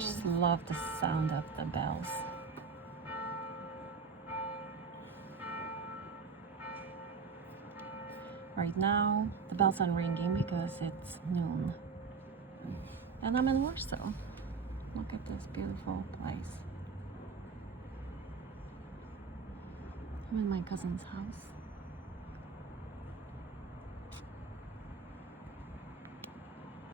Just love the sound of the bells. Right now, the bells aren't ringing because it's noon. And I'm in Warsaw. Look at this beautiful place. I'm in my cousin's house.